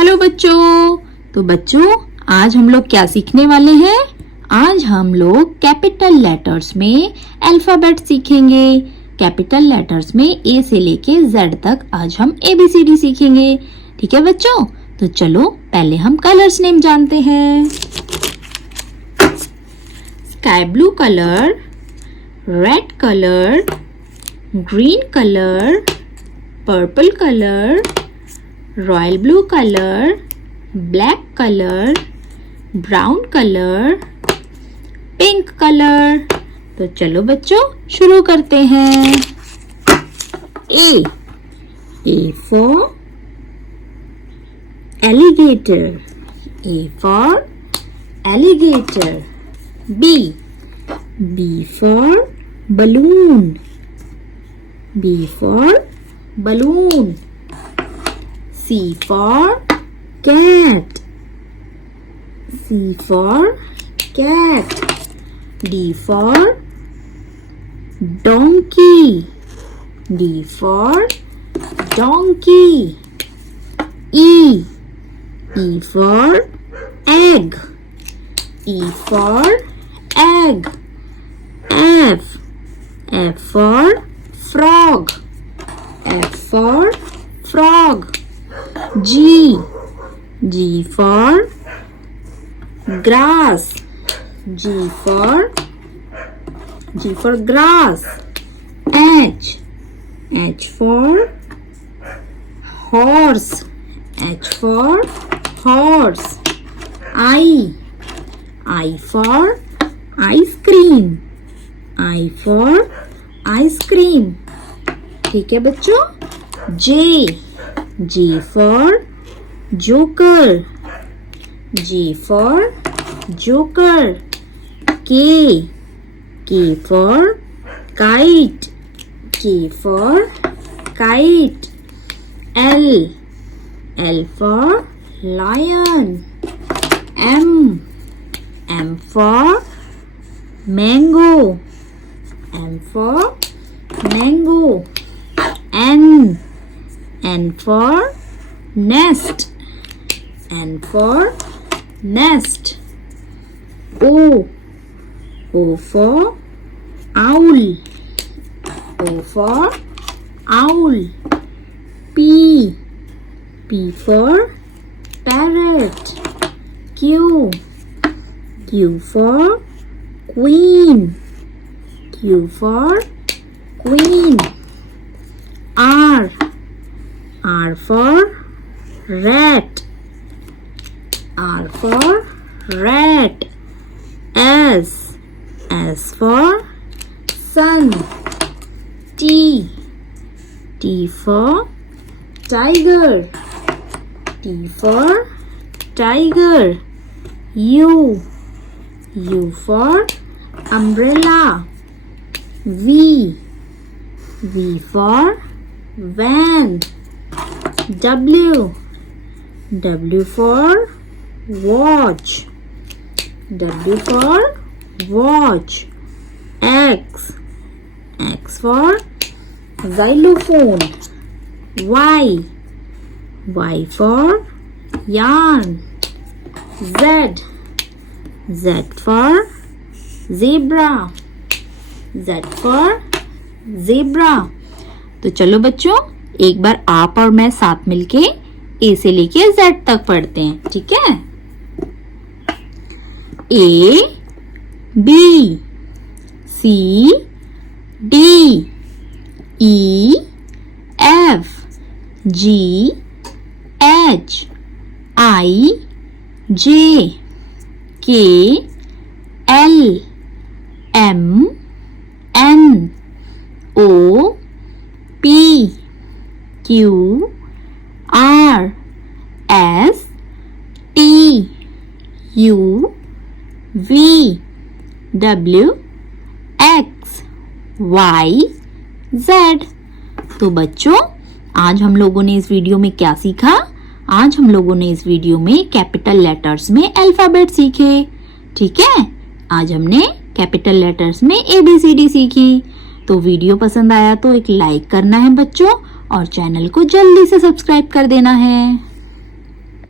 Hello बच्चों। तो बच्चों आज हम लोग क्या सीखने वाले हैं? आज हम लोग कैपिटल लेटर्स में अल्फाबेट सीखेंगे। कैपिटल लेटर्स में ए से लेके जेड तक आज हम ABCD सीखेंगे। ठीक है बच्चों, तो चलो पहले हम कलर्स नेम जानते हैं। Sky blue colour, red colour, green colour, purple colour, royal blue colour, black colour, brown colour, pink colour. तो चलो बच्चों शुरू करते हैं। A for alligator, A for alligator. B for balloon, B for balloon. C for cat, C for cat. D for donkey, D for donkey. E for egg, E for egg. F for frog, F for frog. G for grass, G for grass. H for horse, H for horse. I for ice cream, I for ice cream. ठीक है बच्चों। J for joker, J for joker. K for kite, K for kite. L for lion. M for mango, M for mango. N for nest, N for nest. O for owl, O for owl. P for parrot. Q for queen, Q for queen. R for rat, R for rat. S for sun. T for tiger, T for tiger. U for umbrella. V for van. W for watch, W for watch. X for xylophone. Y for yarn. Z for zebra, Z for zebra. तो चलो बच्चों एक बार आप और मैं साथ मिलके A से लेके Z तक पढ़ते हैं। ठीक है। A B C D E F G H I J K L M N O P Q R S T U V W X Y Z। तो बच्चों आज हम लोगों ने इस वीडियो में क्या सीखा? आज हम लोगों ने इस वीडियो में कैपिटल लेटर्स में अल्फाबेट सीखे। ठीक है, आज हमने कैपिटल लेटर्स में ABCD सीखी। तो वीडियो पसंद आया तो एक लाइक करना है बच्चों, और चैनल को जल्दी से सब्सक्राइब कर देना है।